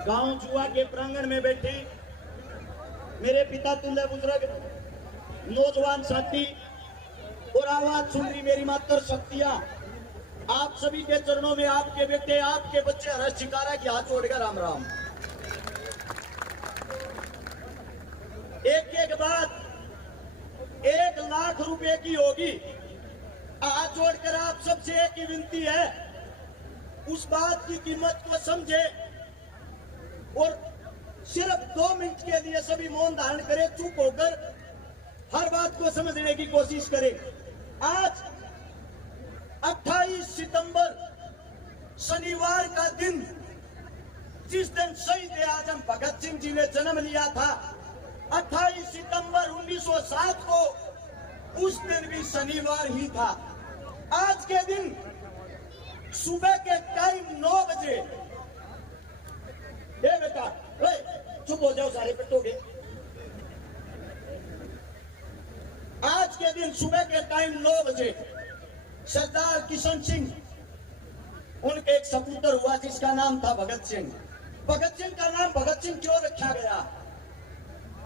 गांव जुआ के प्रांगण में बैठी मेरे पिता तुल्य बुजुर्ग नौजवान साथी और आवाज सुन रही मेरी मातर शक्तियां, आप सभी के चरणों में आपके बेटे आपके बच्चे हर्ष शिकारा की हाथ जोड़कर राम राम। एक एक बात 1 लाख रुपए की होगी। हाथ जोड़कर आप सबसे एक ही विनती है, उस बात की कीमत को समझे और सिर्फ 2 मिनट के लिए सभी मौन धारण करें, चुप होकर हर बात को समझने की कोशिश करें। आज 28 सितंबर शनिवार का दिन, जिस दिन शहीद आजम भगत सिंह जी ने जन्म लिया था 28 सितंबर 1907 को, उस दिन भी शनिवार ही था। आज के दिन सुबह के टाइम 9 बजे, बेटा चुप हो जाओ, सारे पिटोगे। आज के दिन सुबह के टाइम 9 बजे सरदार किशन सिंह, उनके एक सपुत्र हुआ जिसका नाम था भगत सिंह। भगत सिंह का नाम भगत सिंह क्यों रखा गया?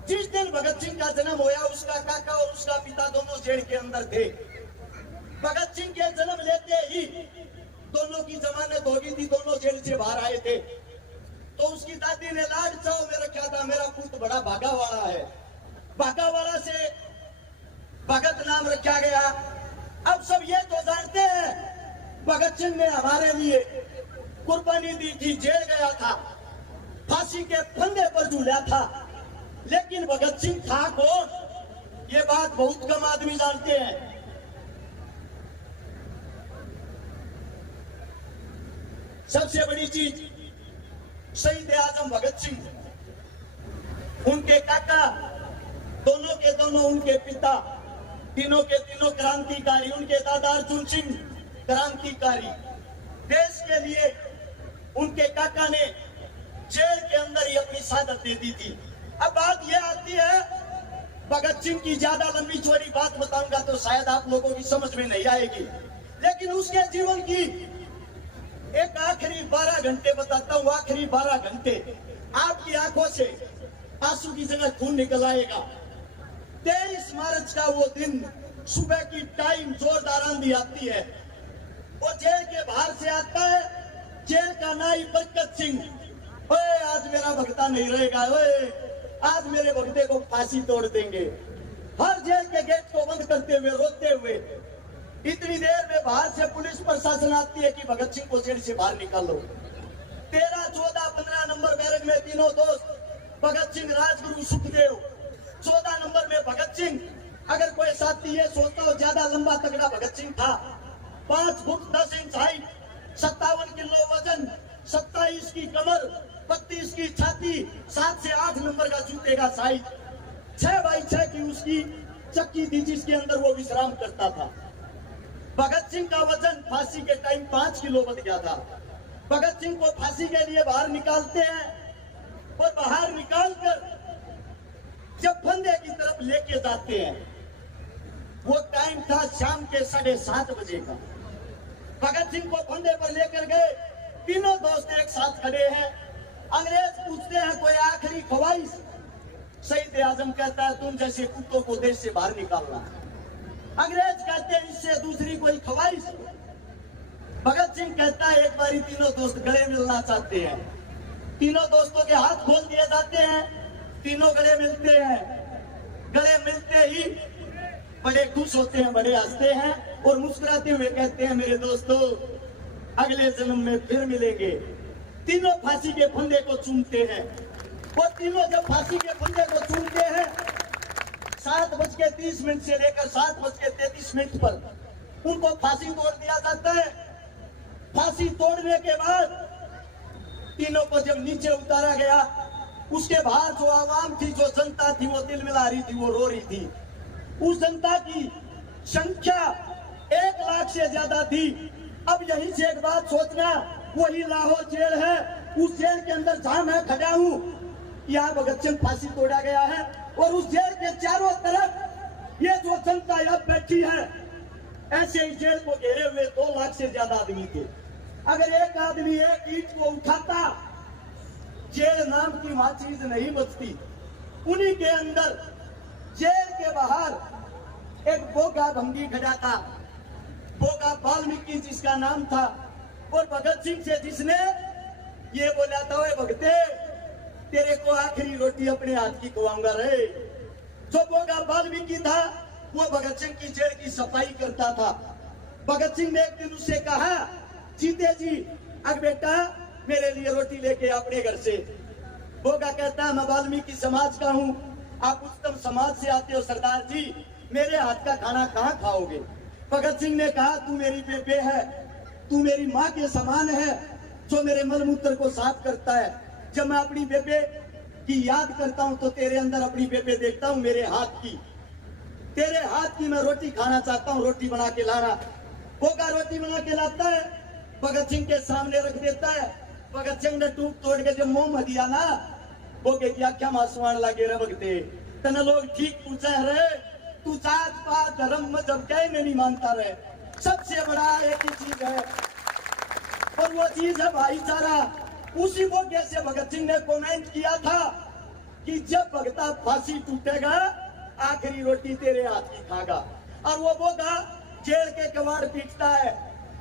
जिस दिन भगत सिंह का जन्म हुआ उसका काका और उसका पिता दोनों जेल के अंदर थे। भगत सिंह के जन्म लेते ही दोनों की जमानत हो गई थी, दोनों जेल से बाहर आए थे। तो उसकी दादी ने लाड चाव में रखा था, मेरा पुत्र बड़ा भागा वाला है, भागा वाला से भगत नाम रखा गया। अब सब ये तो जानते हैं भगत सिंह ने हमारे लिए कुर्बानी दी थी, जेल गया था, फांसी के फंदे पर झूला था, लेकिन भगत सिंह था कौन, ये बात बहुत कम आदमी जानते हैं। सबसे बड़ी चीज शहीद आजम भगत सिंह, उनके काका, दोनों के दोनों उनके पिता, तीनों के तीनों क्रांतिकारी। उनके दादा अर्जुन सिंह क्रांतिकारी, देश के लिए उनके काका ने जेल के अंदर ही अपनी शहादत दे दी थी। अब बात यह आती है, भगत सिंह की ज्यादा लंबी चौड़ी बात बताऊंगा तो शायद आप लोगों की समझ में नहीं आएगी, लेकिन उसके जीवन की एक आखिरी 12 घंटे बताता हूँ। आखिरी 12 घंटे आपकी आंखों से आंसू की जगह खून निकल आएगा। 23 मार्च का वो दिन, सुबह की टाइम जोरदार आंधी आती है, वो जेल के बाहर से आता है। जेल का नाई बरकत सिंह, ओए आज मेरा भगता नहीं रहेगा, ओए आज मेरे भगते को फांसी तोड़ देंगे। हर जेल के गेट को बंद करते हुए रोते हुए इतनी देर में बाहर से पुलिस प्रशासन आती है कि भगत सिंह को जेल से बाहर निकालो। 13, 14, 15 नंबर बैरक में तीनों दोस्त, भगत सिंह, राजगुरु, सुखदेव। 14 नंबर में भगत सिंह। अगर कोई साथी ये सोचता हो ज्यादा लंबा तगड़ा भगत सिंह था, 5 फुट 10 इंच हाइट, 57 किलो वजन, 27 की कमर, 32 की छाती, 7 से 8 नंबर का जूते का साइज, 6x6 की उसकी चक्की थी जिसके अंदर वो विश्राम करता था। भगत सिंह का वजन फांसी के टाइम 5 किलो बढ़ गया था। भगत सिंह को फांसी के लिए बाहर निकालते हैं और बाहर निकालकर जब फंदे की तरफ लेके जाते हैं, वो टाइम था शाम के 7:30 बजे का। भगत सिंह को फंदे पर लेकर गए, तीनों दोस्त एक साथ खड़े हैं। अंग्रेज पूछते हैं कोई आखिरी ख्वाहिश? शहीद आजम कहता है तुम जैसे कुत्तों को देश से बाहर निकालना। अंग्रेज कहते हैं इससे दूसरी कोई ख्वाहिश? भगत सिंह कहता है एक बारी तीनों दोस्त गले मिलना चाहते हैं। तीनों दोस्तों के हाथ खोल दिए जाते हैं, तीनों गले मिलते हैं। गले मिलते ही बड़े खुश होते हैं, बड़े हंसते हैं और मुस्कुराते हुए कहते हैं मेरे दोस्तों अगले जन्म में फिर मिलेंगे। तीनों फांसी के फंदे को चूमते हैं। वो तीनों जब फांसी के फंदे को चूमते हैं, 7:30 से लेकर 7:33 पर उनको फांसी तोड़ दिया जाता है। फांसी तोड़ने के बाद तीनों को जब नीचे उतारा गया, उसके बाहर जो आवाम थी, जो जनता थी, वो दिल मिला रही थी, वो रो रही थी। उस जनता की संख्या 1 लाख से ज्यादा थी। अब यही से एक बात सोचना, वही लाहौर जेल है, उस जेल के अंदर जहां मैं खड़ा हूं, यहाँ भगत सिंह फांसी तोड़ा गया है और उस जेल के चारों तरफ ये जो जनता यहाँ बैठी है, ऐसे ही जेल को घेरे हुए 2 लाख से ज्यादा आदमी थे। अगर एक आदमी एक ईंट को उठाता, जेल जेल नाम की वहां चीज नहीं बचती। उन्हीं के अंदर जेल के बाहर एक बोगा भंगी खड़ा था, बोगा वाल्मीकि जिसका नाम था, और भगत सिंह से जिसने ये बोला था, ओए भगते तेरे को आखिरी रोटी अपने हाथ की खुआऊंगा रे। जो बोगा वाल्मीकि था वो भगत सिंह की जेल की सफाई करता था। भगत सिंह ने एक दिन उससे कहा, जीते जी अग बेटा मेरे लिए रोटी लेके अपने घर से। बोगा कहता है मैं वाल्मीकि समाज का हूँ, आप उच्चतम समाज से आते हो सरदार जी, मेरे हाथ का खाना कहाँ खाओगे। भगत सिंह ने कहा तू मेरी बेबे है, तू मेरी माँ के समान है जो मेरे मलमूत्र को साफ करता है। जब मैं अपनी बेबे की याद करता हूँ तो तेरे अंदर अपनी बेबे देखता हूँ, मेरे हाथ की, तेरे हाथ की मैं रोटी खाना चाहता हूँ, रोटी बना के लाना। बोगा रोटी बना के लाता है, भगत सिंह के सामने रख देता है। भगत सिंह ने टूट तोड़ के जब मुंह में दिया ना, वो के क्या मासवान लगे रे भगते, तना लोग ठीक पूछे रहे, तू जात पात धर्म मजहब कहीं में नहीं मानता रहे, सबसे बड़ा एक ही चीज है और वो चीज है भाईचारा। उसी को कैसे भगत सिंह ने कमेंट किया था कि जब भगता फांसी टूटेगा आखिरी रोटी तेरे हाथ की खागा। और वो बोगा जेल के कबाड़ पीटता है,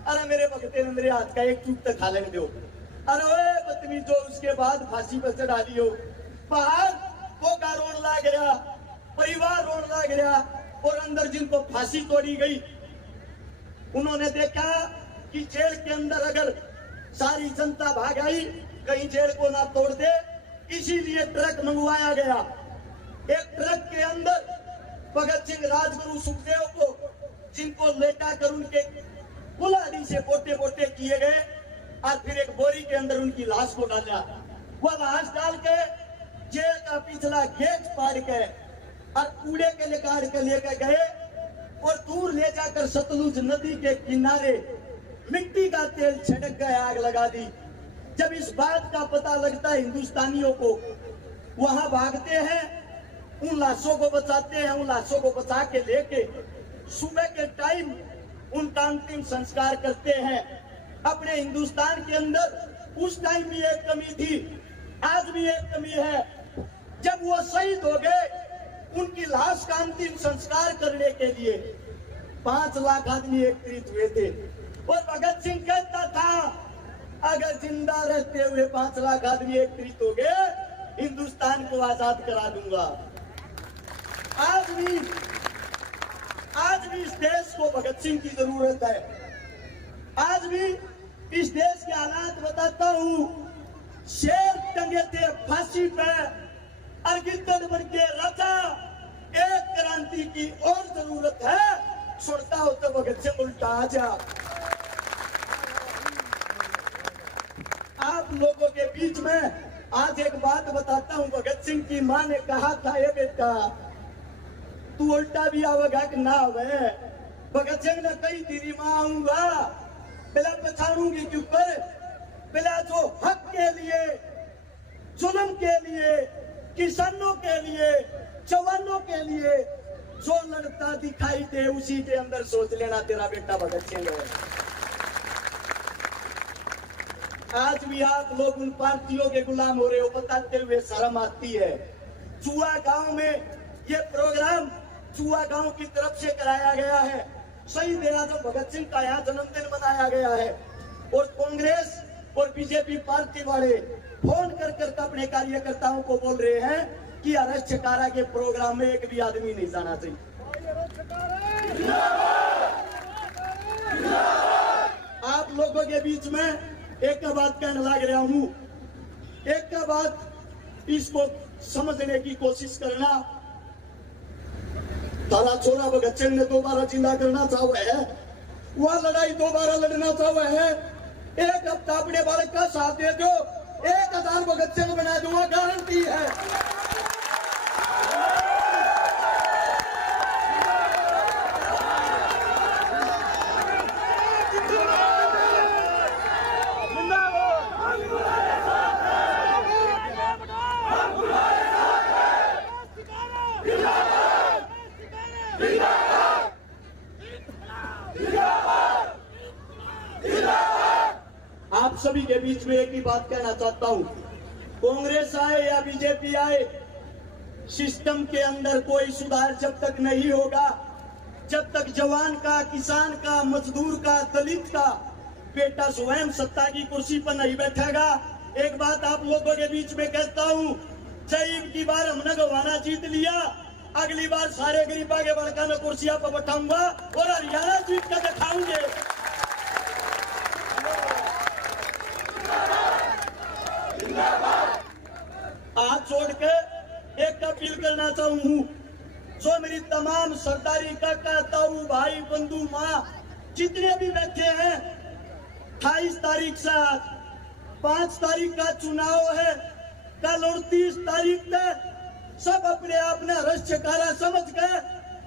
अरे मेरे भगते ने मेरे हाथ का एक चूक तक खा लेने दो। अरे ओए बदतमीजो, उसके बाद फांसी पर चढ़ा दियो। बाहर बोगा रोन लग गया, परिवार रोन लग गया, और अंदर जिनको फांसी तोड़ी गई उन्होंने देखा कि जेल के अंदर अगर सारी जनता भाग आई कहीं जेल को ना तोड़ दे, इसीलिए ट्रक मंगवाया गया। एक ट्रक के अंदर भगत सिंह, राजगुरु, सुखदेव को जिनको लेटा कर उनके कुल्हाड़ी से पोटे पोटे किए गए और फिर एक बोरी के अंदर उनकी लाश को डाला। वह लाश डाल के जेल का पिछला गेट पार के और कूड़े के लेकर के लेकर गए और दूर ले जाकर सतलुज नदी के किनारे मिट्टी का तेल छिड़क गए, आग लगा दी। जब इस बात का पता लगता है हिंदुस्तानियों को, वहां भागते हैं, उन लाशों को बचाते हैं, उन लाशों को बचा के लेके सुबह के टाइम उनका अंतिम संस्कार करते हैं। अपने हिंदुस्तान के अंदर उस टाइम भी एक कमी थी, आज भी एक कमी है। जब वो शहीद हो गए, उनकी लाश का अंतिम संस्कार करने के लिए 5 लाख आदमी एकत्रित हुए थे और भगत सिंह कहता था अगर जिंदा रहते हुए 5 लाख आदमी एकत्रित हो गए, हिंदुस्तान को आजाद करा दूंगा। आज भी इस देश को भगत सिंह की जरूरत है। आज भी इस देश के हालात बताता हूँ, शेर टंगे थे फांसी पे और गिद्दड़ बन के राजा, एक क्रांति की और जरूरत है। सुनता हो तो भगत सिंह उल्टा आ जा। आप लोगों के बीच में आज एक बात बताता हूँ, भगत सिंह की माँ ने कहा था, ये बेटा तू उल्टा भी आवेगा कि ना आवे। भगत सिंह ने कही तेरी माँ आऊंगा, पहला पछाड़ूंगी क्यों पर, पहला जो हक के लिए, जुल्म के लिए, किसानों के लिए, जवानों के लिए जो लड़ता दिखाई दे, उसी के अंदर सोच लेना तेरा बेटा भगत सिंह है। आज भी आप लोग उन पार्टियों के गुलाम हो रहे हो, बताते हुए शर्म आती है। चुआ गांव में ये प्रोग्राम चुआ गांव की तरफ से कराया गया है। शहीद आजम भगत सिंह का यहाँ जन्मदिन मनाया गया है और कांग्रेस और बीजेपी पार्टी वाले फोन कर अपने कार्यकर्ताओं को बोल रहे हैं कि अरेस्ट चकारा के प्रोग्राम में एक भी आदमी नहीं जाना चाहिए। आप लोगों के बीच में एक बात कहने लग रहा हूं, एक बात इसको समझने की कोशिश करना। तारा छोरा भगत सिंह ने दोबारा जिंदा करना चाहा है, वह लड़ाई दोबारा लड़ना चाहा है। एक हफ्ता अपने बालक का साथ दे दो, 1000 भगत सिंह बना दूंगा, गारंटी है। आप सभी के बीच में एक ही बात कहना चाहता हूं, कांग्रेस आए या बीजेपी आए, सिस्टम के अंदर कोई सुधार जब तक नहीं होगा, जब तक जवान का, किसान का, मजदूर का, दलित का बेटा स्वयं सत्ता की कुर्सी पर नहीं बैठेगा। एक बात आप लोगों के बीच में कहता हूँ, जईब की बार हमने गवाना जीत लिया, अगली बार सारे गरीबा के बड़का में कुर्सियां पर बैठाऊंगा और हरियाणा जीत कर दिखाऊंगे। हाथ छोड़ के एक अपील करना चाहूँ, जो मेरी तमाम सरदारी काका, ताऊ, भाई, बंधु, माँ जितने भी बैठे हैं, 28 तारीख से 5 तारीख का चुनाव है, कल और 30 तारीख तक सब अपने आप ने रस चकारा समझ के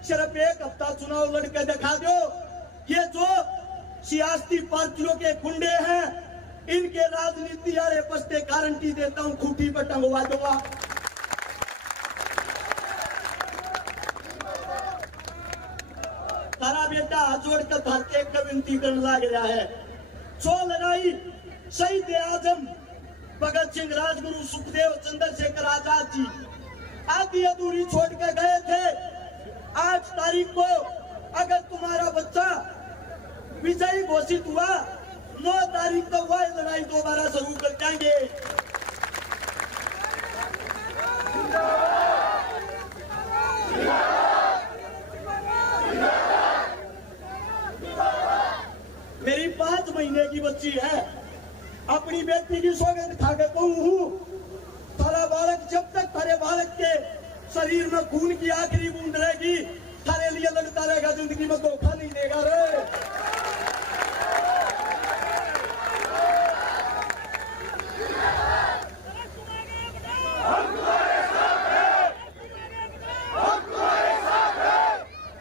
सिर्फ एक हफ्ता चुनाव लड़के दिखा दो। ये जो सियासी पार्टियों के गुंडे हैं, इनके राजनीति यारे पस्ते गारंटी देता हूँ, खूंटी पर टंगवा दूंगा। तारा बेटा हाथ जोड़कर धरते एक विनती करने लग रहा है, जो लड़ाई शहीद आजम भगत सिंह, राजगुरु, सुखदेव, चंद्रशेखर आजाद जी आधी अधूरी छोड़ के गए थे, 8 तारीख को अगर तुम्हारा बच्चा विजयी घोषित हुआ, 9 तारीख को वह लड़ाई दोबारा शुरू कर जाएंगे। मेरी 5 महीने की बच्ची है, अपनी बेटी की सौगंध खा के कहूँ, थारा बालक जब तक थारे बालक के शरीर में खून की आखिरी बूंद रहेगी, थारे लिए लड़ता रहेगा, जिंदगी में धोखा नहीं देगा रे।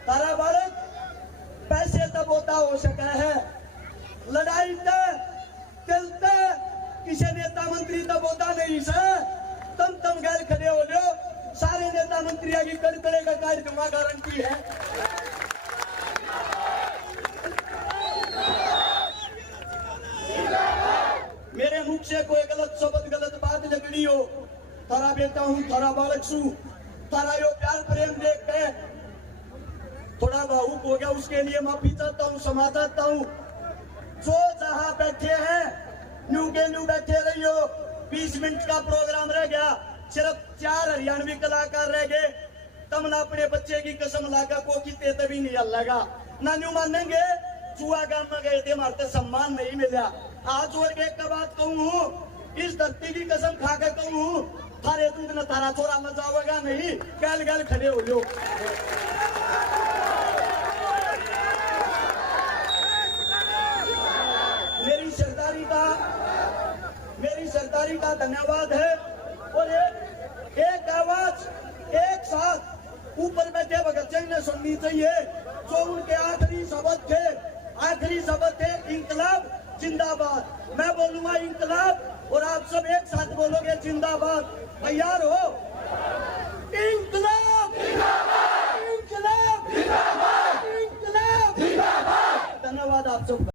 तारा बालक पैसे तब होता हो सका है, लड़ाई चलते किसी नेता मंत्री तब होता नहीं सर, तम गैर खड़े हो लो, सारे नेता मंत्री की कड़कड़े का कार्य दूंगा, गारंटी है। मेरे मुख से कोई गलत शब्द, गलत बात निकली हो, तारा बेटा हूँ, तारा बालक सू, तारा यो प्यार प्रेम देख के थोड़ा भावुक हो गया, उसके लिए माफी चाहता हूँ, क्षमा चाहता हूँ। जो जहाँ बैठे हैं न्यू के न्यू बैठे रहियो, 20 मिनट का प्रोग्राम रह गया, सिर्फ 4 हरियाणवी कलाकार रह गए, तम ना अपने बच्चे की कसम लागा को की तभी नहीं लगा ना न्यू मानेंगे। चुआ गांव में गए थे, हमारे सम्मान नहीं मिला। आज जोड़ के एक बात कहूँ, इस धरती की कसम खा के कहूँ, थारे दूध न तारा छोरा न जाओगा नहीं, गैल गैल खड़े हो लो। मेरी सरदारी का धन्यवाद है। और एक आवाज एक साथ ऊपर बैठे भगत सिंह ने सुननी चाहिए, जो उनके आखिरी शब्द थे इंकलाब जिंदाबाद। मैं बोलूंगा इंकलाब और आप सब एक साथ बोलोगे जिंदाबाद। तैयार हो?